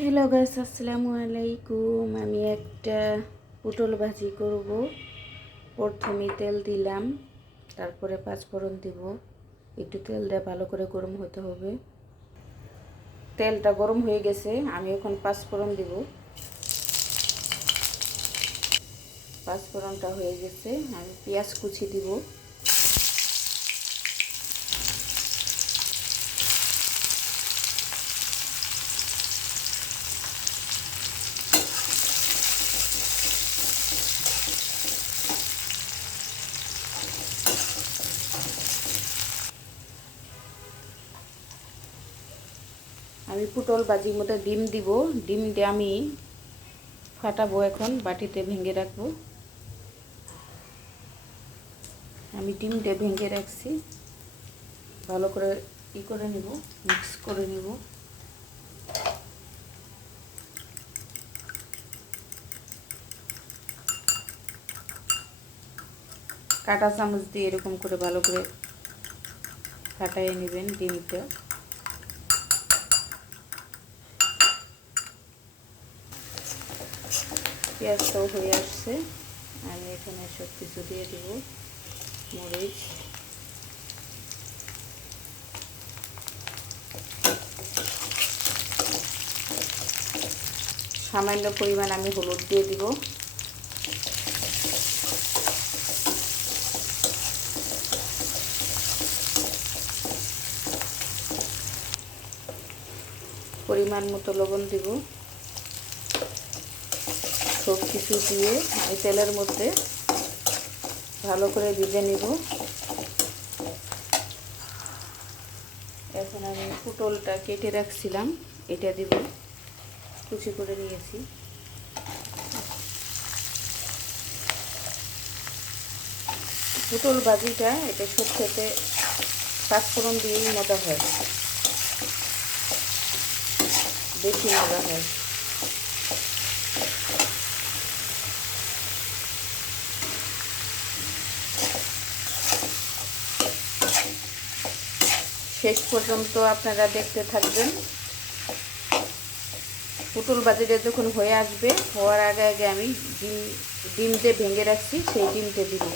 Hello guys, আসসালামু আলাইকুম। আমি একটা পটল ভাজি করব। প্রথমে তেল দিলাম, তারপরে পাঁচফোড়ন দিব। একটু তেলটা ভালো করে গরম হতে হবে। তেলটা গরম হয়ে গেছে, আমি এখন পাঁচফোড়ন দিব। পাঁচফোড়নটা হয়ে গেছে, আমি পেঁয়াজ কুচি দিব। আমি পটল ভাজির মধ্যে ডিম দিব। ডিমটা আমি ফাটাবো, এখন বাটিতে ভেঙে রাখবো। আমি ডিমটা ভেঙে রাখছি, ভালো করে করে নিব, মিক্স করে নিব। কাঁটা চামচ দিয়ে এরকম করে ভালো করে ফাটাইয়ে নেবেন ডিমটা। পেঁয়াজটাও হয়ে আসছে, আমি এখানে সব কিছু দিয়ে দেব। মরিচ, সামান্য পরিমাণ আমি হলুদ দিয়ে দিব। পরিমাণ মতো লবণ দিব। সব কিছু দিয়ে আমি তেলের মধ্যে ভালো করে ভেজে নিব। এখন আমি পটলটা কেটে রাখছিলাম, এটা দিব। কুচি করে নিয়েছি। পটল ভাজিটা এটা সব খেতে পাঁচফোড়ন দিয়েই মজা হয়, বেশি মজা হয়। শেষ পর্যন্ত আপনারা দেখতে থাকবেন। পটল ভাজিটা যখন হয়ে আসবে, হওয়ার আগে আগে আমি ডিমটা ভেঙে রাখছি, সেই ডিমটা দিব।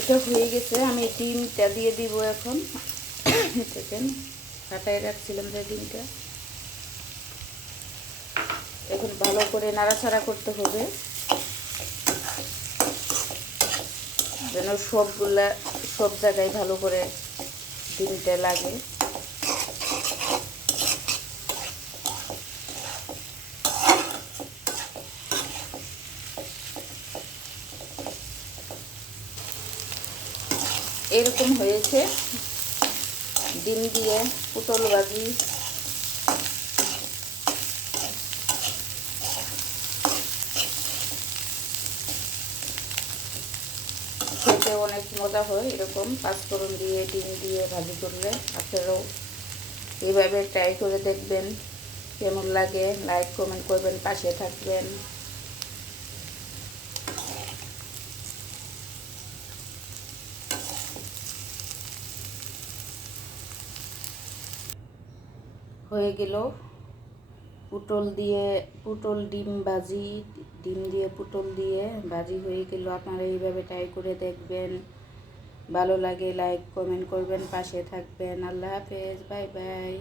এটা হয়ে গেছে, আমি ডিমটা দিয়ে দিব এখন। দেখেন, ফাটাই রাখছিলাম যে ডিমটা, এখন ভালো করে নাড়াচাড়া করতে হবে যেন সব জায়গায় ভালো করে ডিমটা লাগে। এরকম হয়েছে ডিম দিয়ে পটল ভাজি। খেতে অনেক মজা হয় এরকম পাঁচফোড়ন দিয়ে ডিম দিয়ে ভাজি করলে। আপনারাও এইভাবে ট্রাই করে দেখবেন, কেমন লাগে। লাইক কমেন্ট করবেন, পাশে থাকবেন। হয়ে গেল পটল ডিম ভাজি। ডিম দিয়ে পটল দিয়ে ভাজি হয়ে গেল। আপনারা এইভাবে ট্রাই করে দেখবেন, ভালো লাগে লাইক কমেন্ট করবেন, পাশে থাকবেন। আল্লাহ হাফেজ, বাই বাই।